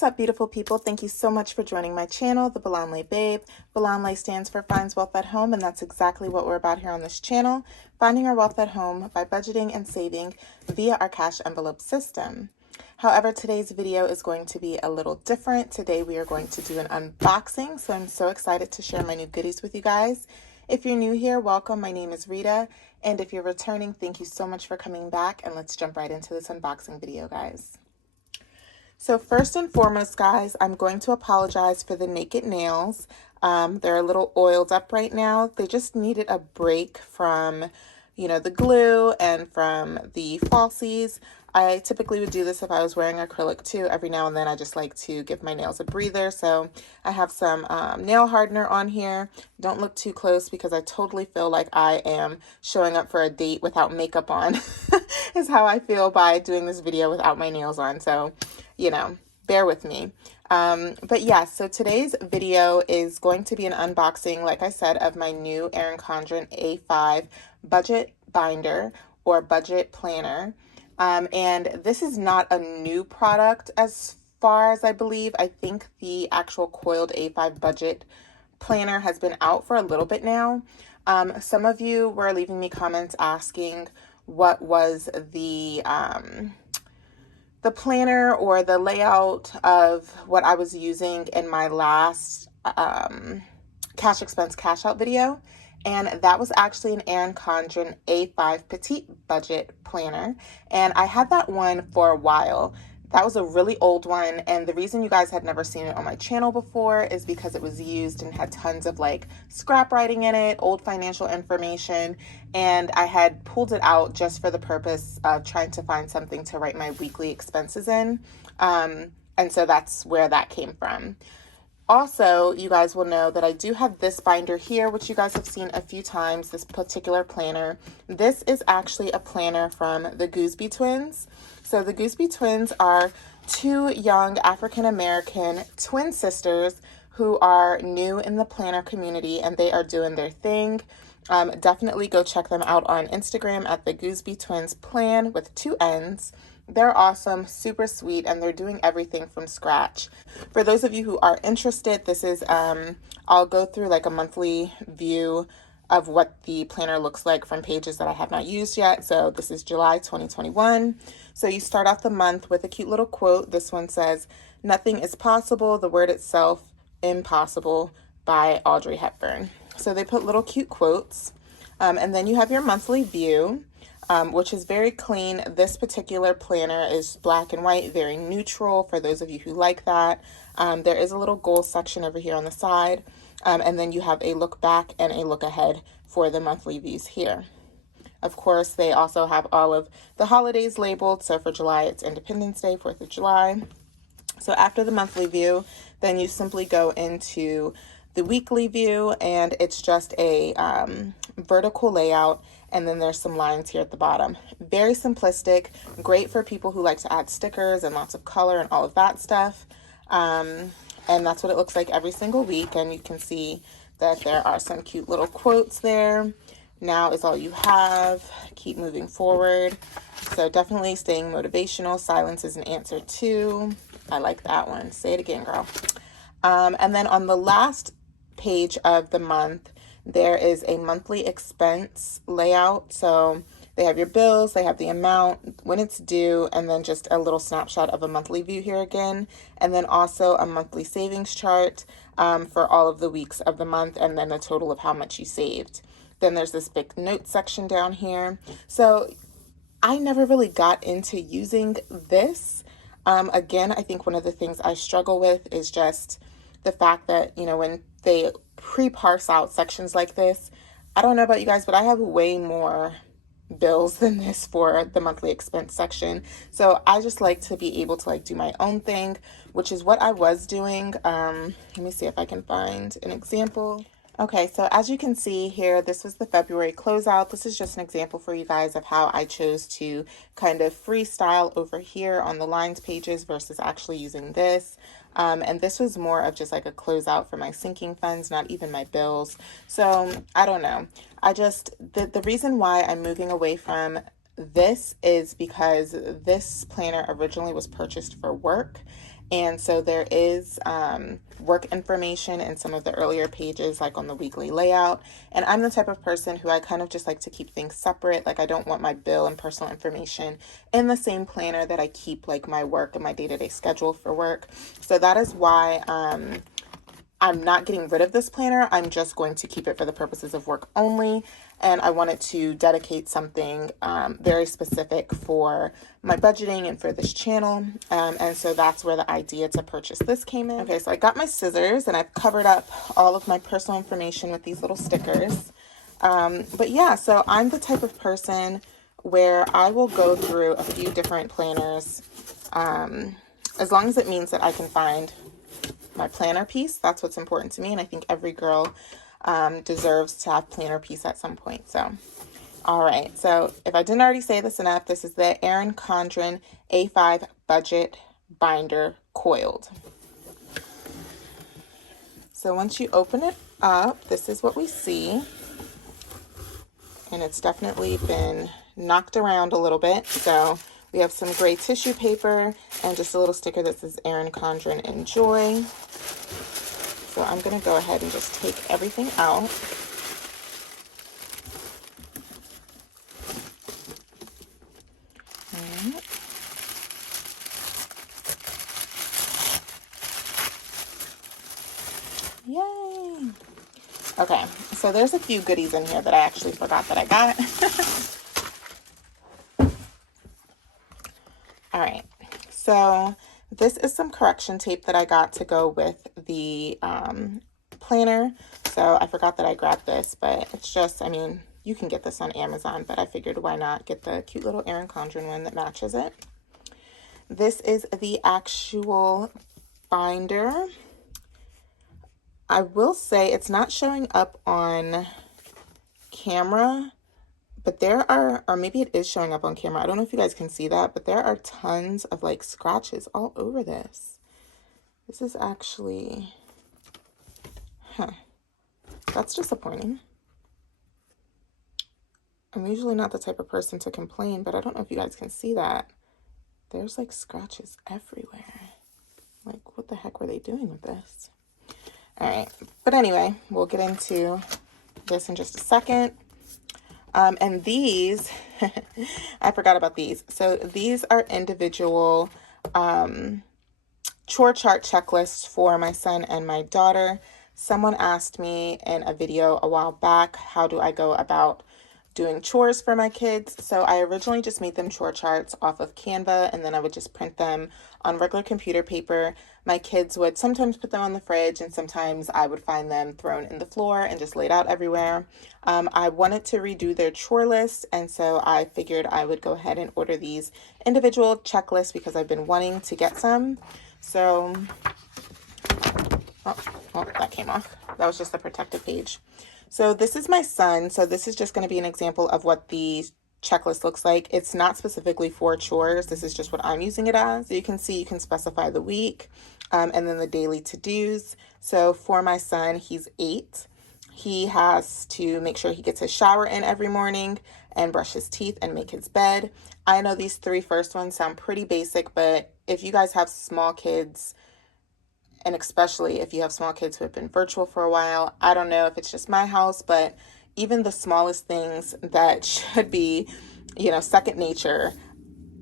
What's up, beautiful people? Thank you so much for joining my channel, The Belanle Babe. Belanle stands for Finds Wealth at Home, and that's exactly what we're about here on this channel, finding our wealth at home by budgeting and saving via our cash envelope system. However, today's video is going to be a little different. Today we are going to do an unboxing, so I'm so excited to share my new goodies with you guys. If you're new here, welcome. My name is Rita, and if you're returning, thank you so much for coming back, and let's jump right into this unboxing video, guys. So first and foremost, guys, I'm going to apologize for the naked nails. They're a little oiled up right now. They just needed a break from, the glue and from the falsies. I typically would do this if I was wearing acrylic too. Every now and then I just like to give my nails a breather. So I have some nail hardener on here. Don't look too close because I totally feel like I am showing up for a date without makeup on is how I feel by doing this video without my nails on. So bear with me. But yeah, so today's video is going to be an unboxing, like I said, of my new Erin Condren A5 budget binder or budget planner. And this is not a new product as far as I believe. I think the actual coiled A5 budget planner has been out for a little bit now. Some of you were leaving me comments asking what was the planner or the layout of what I was using in my last cash expense cash out video. And that was actually an Erin Condren A5 Petite Budget Planner. And I had that one for a while. That was a really old one, and the reason you guys had never seen it on my channel before is because it was used and had tons of like scrap writing in it, old financial information, and I had pulled it out just for the purpose of trying to find something to write my weekly expenses in. And so that's where that came from. Also, you guys will know that I do have this binder here, which you guys have seen a few times, this particular planner. This is actually a planner from the Gooseby twins. So the Gooseby twins are two young African-American twin sisters who are new in the planner community, and they are doing their thing. Definitely go check them out on Instagram at the Gooseby Twins Plan with 2 N's. They're awesome, super sweet, and they're doing everything from scratch. For those of you who are interested, this is, I'll go through like a monthly view of what the planner looks like from pages that I have not used yet. So this is July 2021. So you start off the month with a cute little quote. This one says, "Nothing is possible, the word itself, impossible," by Audrey Hepburn. So they put little cute quotes. And then you have your monthly view, which is very clean. This particular planner is black and white, very neutral for those of you who like that. There is a little goal section over here on the side. And then you have a look back and a look ahead for the monthly views here. Of course, they also have all of the holidays labeled. So for July, it's Independence Day, 4th of July. So after the monthly view, then you simply go into the weekly view, and it's just a vertical layout, and then there's some lines here at the bottom. Very simplistic, great for people who like to add stickers and lots of color and all of that stuff. And that's what it looks like every single week, and you can see that there are some cute little quotes there. Now is all you have. Keep moving forward. So definitely staying motivational. Silence is an answer too. I like that one. Say it again, girl. And then on the last page of the month, there is a monthly expense layout. So they have your bills, they have the amount, when it's due, and then just a little snapshot of a monthly view here again. And then also a monthly savings chart for all of the weeks of the month, and then a total of how much you saved. Then there's this big note section down here. So I never really got into using this. Again, I think one of the things I struggle with is just the fact that, when they pre-parse out sections like this, I don't know about you guys, but I have way more bills than this for the monthly expense section. So I just like to be able to like do my own thing, which is what I was doing. Let me see if I can find an example. Okay, so as you can see here, this was the February closeout. This is just an example for you guys of how I chose to kind of freestyle over here on the lines pages versus actually using this. And this was more of just like a closeout for my sinking funds, not even my bills. So I don't know. The reason why I'm moving away from this is because this planner originally was purchased for work. And so there is work information in some of the earlier pages, like on the weekly layout. And I'm the type of person who I kind of just like to keep things separate. Like I don't want my bill and personal information in the same planner that I keep like my work and my day-to-day schedule for work. So that is why I'm not getting rid of this planner. I'm just going to keep it for the purposes of work only. And I wanted to dedicate something very specific for my budgeting and for this channel. And so that's where the idea to purchase this came in. Okay, so I got my scissors and I've covered up all of my personal information with these little stickers. But yeah, so I'm the type of person where I will go through a few different planners as long as it means that I can find my planner piece. That's what's important to me, and I think every girl deserves to have planner piece at some point. So all right, so if I didn't already say this enough, this is the Erin Condren A5 budget binder coiled. So once you open it up, this is what we see, and it's definitely been knocked around a little bit. So we have some gray tissue paper and just a little sticker that says Erin Condren Enjoy. So I'm going to go ahead and just take everything out. Yay! Okay, so there's a few goodies in here that I actually forgot that I got. All right, so this is some correction tape that I got to go with the planner. So I forgot that I grabbed this, but it's just, I mean, you can get this on Amazon, but I figured why not get the cute little Erin Condren one that matches it. This is the actual binder. I will say it's not showing up on camera, but there are, or maybe it is showing up on camera. I don't know if you guys can see that, but there are tons of like scratches all over this. This is actually, that's disappointing. I'm usually not the type of person to complain, but I don't know if you guys can see that. There's like scratches everywhere. Like, what the heck were they doing with this? All right, but anyway, we'll get into this in just a second. And these, I forgot about these. So these are individual chore chart checklists for my son and my daughter. Someone asked me in a video a while back, how do I go about doing chores for my kids? So I originally just made them chore charts off of Canva, and then I would just print them on regular computer paper. My kids would sometimes put them on the fridge, and sometimes I would find them thrown in the floor and just laid out everywhere. I wanted to redo their chore list, and so I figured I would go ahead and order these individual checklists because I've been wanting to get some. So, oh, that came off. That was just the protective page. So this is my son. So this is just going to be an example of what the checklist looks like. It's not specifically for chores. This is just what I'm using it as. So you can see you can specify the week and then the daily to-dos. So for my son, he's 8. He has to make sure he gets his shower in every morning and brush his teeth and make his bed. I know these 3 first ones sound pretty basic, but if you guys have small kids, and especially if you have small kids who have been virtual for a while, I don't know if it's just my house, but even the smallest things that should be, you know, second nature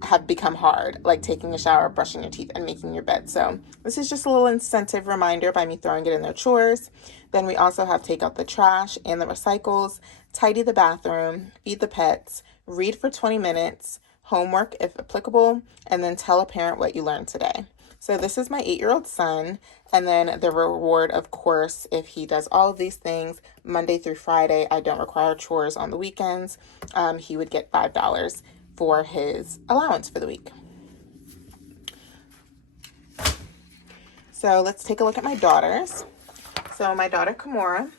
have become hard, like taking a shower, brushing your teeth, and making your bed. So this is just a little incentive reminder by me throwing it in their chores. Then we also have take out the trash and the recycles, tidy the bathroom, feed the pets, read for 20 minutes, homework if applicable, and then tell a parent what you learned today. So this is my 8-year-old son, and then the reward, of course, if he does all of these things Monday through Friday, I don't require chores on the weekends, he would get $5 for his allowance for the week. So let's take a look at my daughters. So my daughter, Kimora,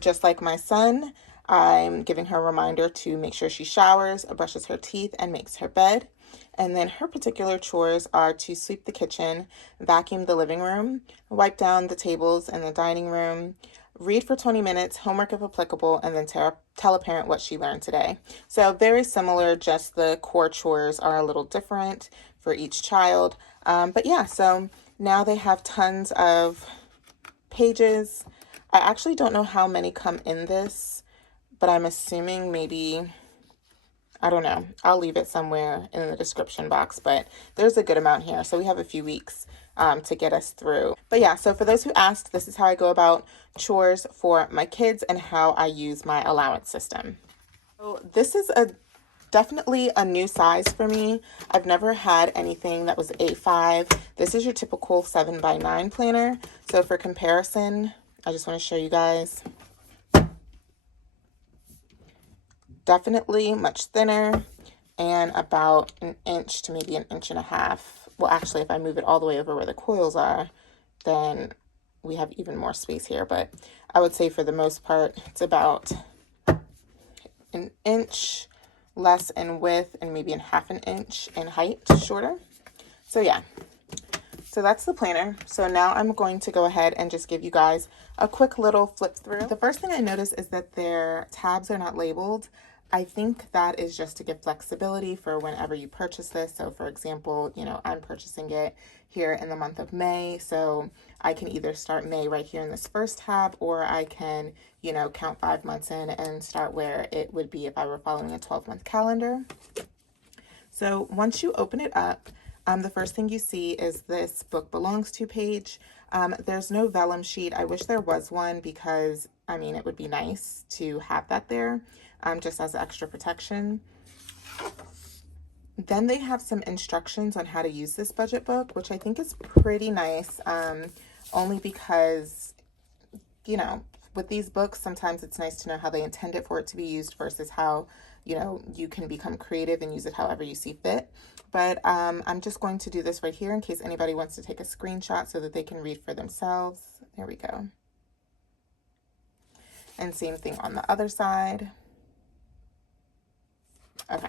just like my son, I'm giving her a reminder to make sure she showers, brushes her teeth, and makes her bed. And then her particular chores are to sweep the kitchen, vacuum the living room, wipe down the tables in the dining room, read for 20 minutes, homework if applicable, and then tell a parent what she learned today. So very similar, just the core chores are a little different for each child. But yeah, so Now they have tons of pages. I actually don't know how many come in this, but I'm assuming maybe, I don't know. I'll leave it somewhere in the description box, but there's a good amount here. So we have a few weeks to get us through. But yeah, so for those who asked, this is how I go about chores for my kids and how I use my allowance system. So this is definitely a new size for me. I've never had anything that was A5. This is your typical 7x9 planner. So for comparison, I just want to show you guys. Definitely much thinner and about an inch to maybe an inch and a half. Well, actually, if I move it all the way over where the coils are, then we have even more space here. But I would say for the most part, it's about an inch less in width and maybe in half an inch in height shorter. So yeah, so that's the planner. So now I'm going to go ahead and just give you guys a quick little flip through. The first thing I noticed is that their tabs are not labeled. I think that is just to give flexibility for whenever you purchase this. So for example, you know, I'm purchasing it here in the month of May. So I can either start May right here in this first tab, or I can, you know, count 5 months in and start where it would be if I were following a 12-month calendar. So once you open it up, the first thing you see is this book belongs to page. There's no vellum sheet. I wish there was one because, I mean, it would be nice to have that there just as extra protection. Then they have some instructions on how to use this budget book, which I think is pretty nice, only because, you know, with these books, sometimes it's nice to know how they intended for it to be used versus how, you know, you can become creative and use it however you see fit. But I'm just going to do this right here in case anybody wants to take a screenshot so that they can read for themselves. There we go. And same thing on the other side. Okay.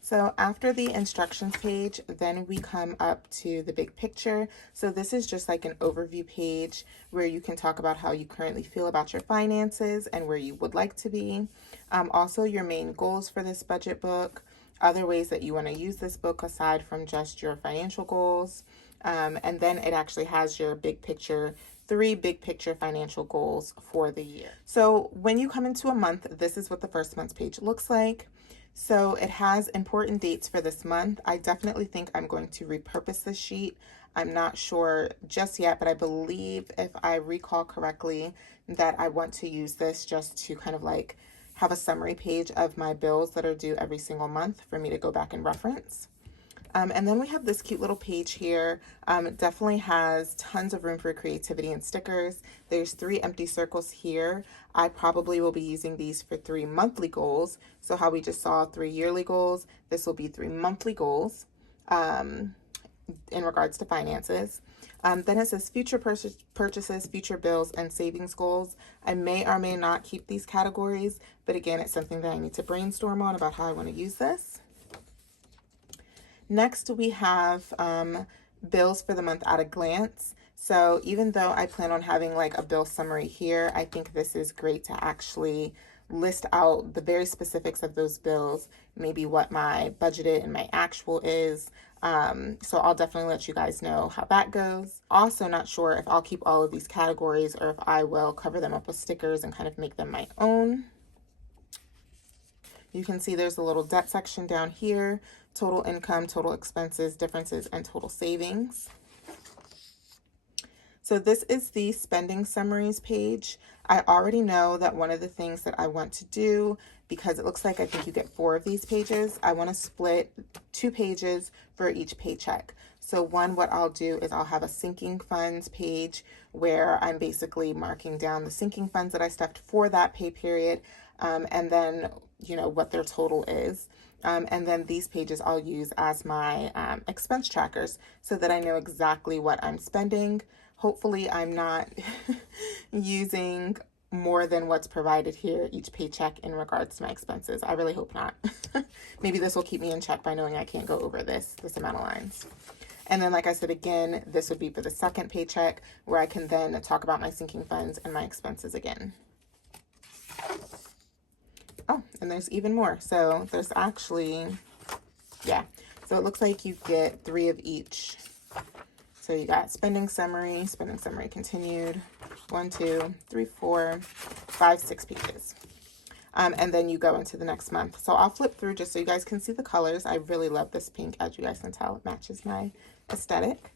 So after the instructions page, then we come up to the big picture. So this is just like an overview page where you can talk about how you currently feel about your finances and where you would like to be. Also your main goals for this budget book, other ways that you want to use this book aside from just your financial goals. And then it actually has your big picture, 3 big picture financial goals for the year. So when you come into a month, this is what the first month's page looks like. So it has important dates for this month. I definitely think I'm going to repurpose this sheet. I'm not sure just yet, but I believe, if I recall correctly, that I want to use this just to kind of like have a summary page of my bills that are due every single month for me to go back and reference. And then we have this cute little page here. It definitely has tons of room for creativity and stickers. There's 3 empty circles here. I probably will be using these for 3 monthly goals. So how we just saw 3 yearly goals, this will be 3 monthly goals in regards to finances. Then it says future purchases, future bills, and savings goals. I may or may not keep these categories, but again, it's something that I need to brainstorm on about how I want to use this. Next, we have bills for the month at a glance. So even though I plan on having like a bill summary here, I think this is great to actually list out the very specifics of those bills, maybe what my budgeted and my actual is. So I'll definitely let you guys know how that goes. Also not sure if I'll keep all of these categories or if I will cover them up with stickers and kind of make them my own. You can see there's a little debt section down here, total income, total expenses, differences, and total savings. So this is the spending summaries page. I already know that one of the things that I want to do, because it looks like I think you get 4 of these pages, I want to split 2 pages for each paycheck. So one, what I'll do is I'll have a sinking funds page where I'm basically marking down the sinking funds that I stuffed for that pay period, and then, you know, what their total is. And then these pages I'll use as my expense trackers so that I know exactly what I'm spending. Hopefully I'm not using more than what's provided here each paycheck in regards to my expenses. I really hope not. Maybe this will keep me in check by knowing I can't go over this amount of lines. And then, like I said, again, this would be for the second paycheck where I can then talk about my sinking funds and my expenses again. Oh, and there's even more. So there's actually, yeah. So it looks like you get 3 of each So you got spending summary continued, 1, 2, 3, 4, 5, 6 pages. And then you go into the next month. So I'll flip through just so you guys can see the colors. I really love this pink, as you guys can tell. It matches my aesthetic.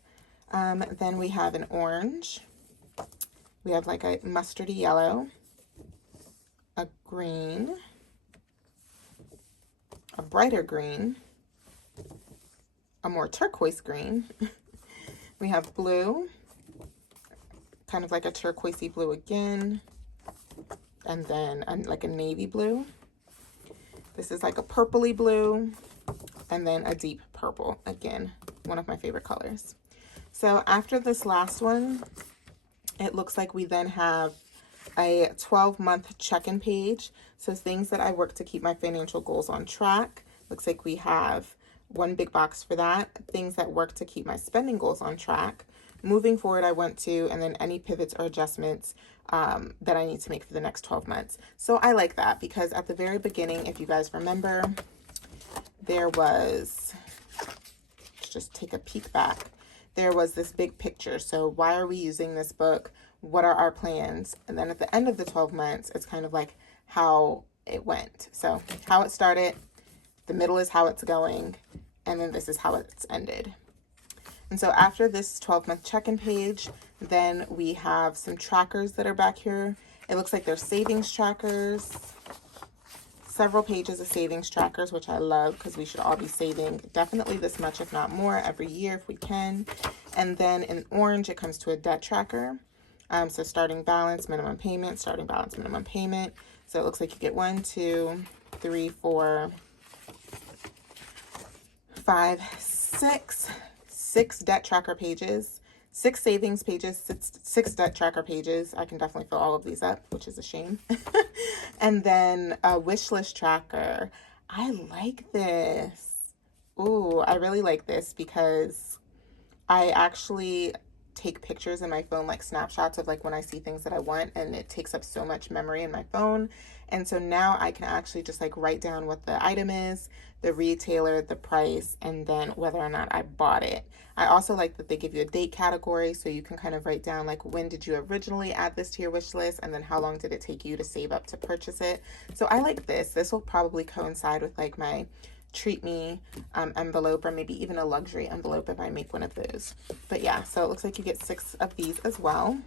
Then we have an orange. We have like a mustardy yellow, a green, a brighter green, a more turquoise green. We have blue, kind of like a turquoisey blue again, and then like a navy blue. This is like a purpley blue, and then a deep purple, again, one of my favorite colors. So after this last one, it looks like we then have a 12-month check-in page. So things that I work to keep my financial goals on track. Looks like we have one big box for that. Things that work to keep my spending goals on track. Moving forward, I went to, and then any pivots or adjustments that I need to make for the next 12 months. So I like that because at the very beginning, if you guys remember, there was, let's just take a peek back. There was this big picture. So why are we using this book? What are our plans? And then at the end of the 12 months, it's kind of like how it went. So how it started, the middle is how it's going, and then this is how it's ended. And so after this 12-month check-in page, then we have some trackers that are back here. It looks like they're savings trackers, several pages of savings trackers, which I love because we should all be saving definitely this much, if not more, every year if we can. And then in orange, it comes to a debt tracker. So starting balance, minimum payment, starting balance, minimum payment. So it looks like you get 1, 2, 3, 4, 5, 6 debt tracker pages, 6 savings pages, 6 debt tracker pages. I can definitely fill all of these up, which is a shame. And then a wish list tracker. I like this. Ooh, I really like this because I actually take pictures in my phone, like snapshots of like when I see things that I want, and it takes up so much memory in my phone. And so now I can actually just like write down what the item is, the retailer, the price, and then whether or not I bought it. I also like that they give you a date category, so you can kind of write down like when did you originally add this to your wish list, and then how long did it take you to save up to purchase it. So I like this. This will probably coincide with like my treat me envelope, or maybe even a luxury envelope if I make one of those. But yeah, so it looks like you get 6 of these as well.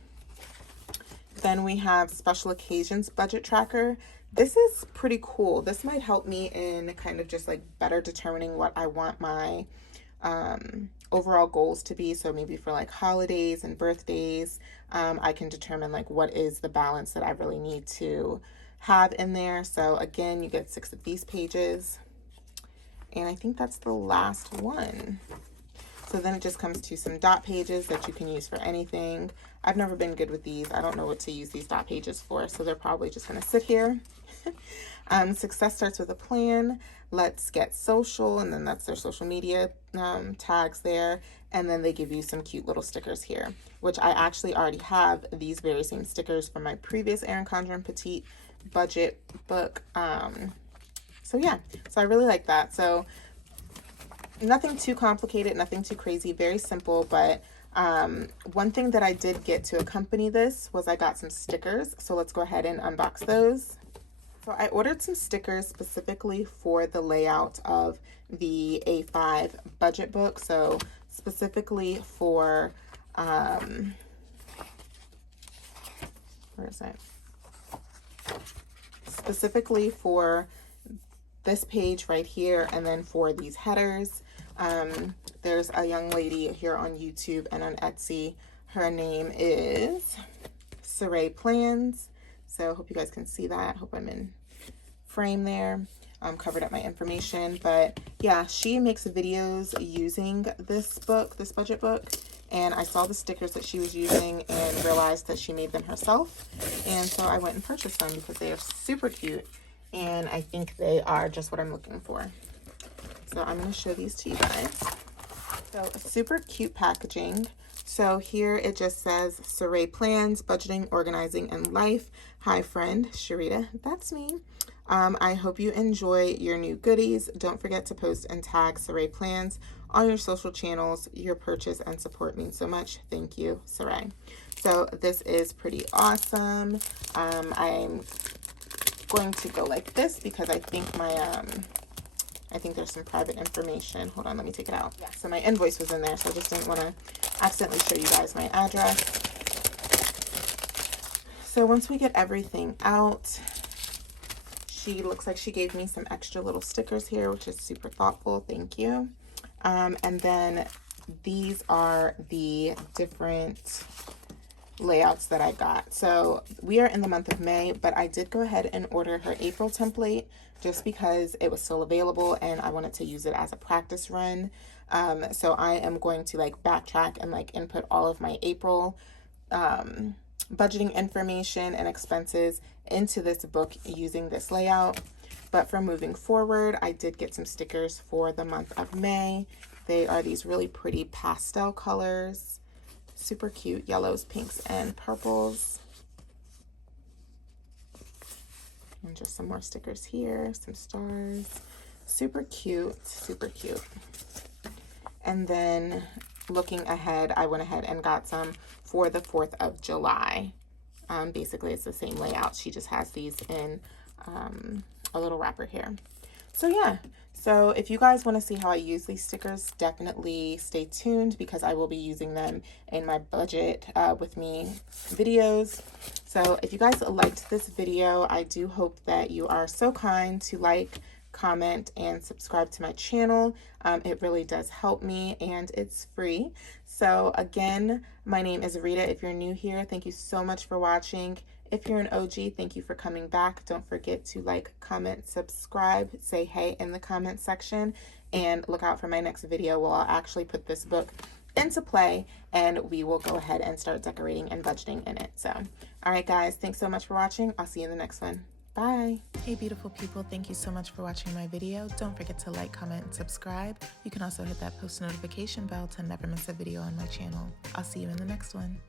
Then we have special occasions budget tracker. This is pretty cool. This might help me in kind of just like better determining what I want my overall goals to be. So maybe for like holidays and birthdays, I can determine like what is the balance that I really need to have in there. So again, you get 6 of these pages. And I think that's the last one. So then it just comes to some dot pages that you can use for anything. I've never been good with these. I don't know what to use these dot pages for, so they're probably just going to sit here. Success starts with a plan. Let's get social, and then that's their social media tags there. And then they give you some cute little stickers here, which I actually already have these very same stickers from my previous Erin Condren Petite budget book. So yeah, so I really like that. So nothing too complicated, nothing too crazy, very simple. But one thing that I did get to accompany this was I got some stickers. So let's go ahead and unbox those. So I ordered some stickers specifically for the layout of the A5 budget book. So specifically for, where is it? Specifically for this page right here, and then for these headers. There's a young lady here on YouTube and on Etsy. Her name is Chore Plans. So hope you guys can see that. Hope I'm in frame there. Covered up my information, but yeah, she makes videos using this book, this budget book, and I saw the stickers that she was using and realized that she made them herself. And so I went and purchased them because they are super cute. And I think they are just what I'm looking for. So I'm going to show these to you guys. So super cute packaging. So here it just says Chore Plans, Budgeting, Organizing, and Life. Hi friend, Sharita, that's me. I hope you enjoy your new goodies. Don't forget to post and tag Chore Plans on your social channels. Your purchase and support means so much. Thank you, Sarai. So this is pretty awesome. I'm going to go like this because I think my I think there's some private information. Hold on, let me take it out. Yeah, so my invoice was in there, so I just didn't want to accidentally show you guys my address. So once we get everything out, she looks like she gave me some extra little stickers here, which is super thoughtful. Thank you. And then these are the different layouts that I got. So we are in the month of May, but I did go ahead and order her April template just because it was still available and I wanted to use it as a practice run. So I am going to like backtrack and like input all of my April budgeting information and expenses into this book using this layout. But for moving forward, I did get some stickers for the month of May. They are these really pretty pastel colors, super cute yellows, pinks, and purples. And just some more stickers here, some stars, super cute, super cute. And then looking ahead, I went ahead and got some for the 4th of July. Basically, it's the same layout. She just has these in a little wrapper here. So yeah, so if you guys want to see how I use these stickers, definitely stay tuned because I will be using them in my budget with me videos. So if you guys liked this video, I do hope that you are so kind to like, comment, and subscribe to my channel. It really does help me and it's free. So again, my name is Rita. If you're new here, thank you so much for watching. If you're an OG, thank you for coming back. Don't forget to like, comment, subscribe, say hey in the comment section, and look out for my next video where I'll actually put this book into play and we will go ahead and start decorating and budgeting in it. So, all right guys, thanks so much for watching. I'll see you in the next one. Bye. Hey beautiful people, thank you so much for watching my video. Don't forget to like, comment, and subscribe. You can also hit that post notification bell to never miss a video on my channel. I'll see you in the next one.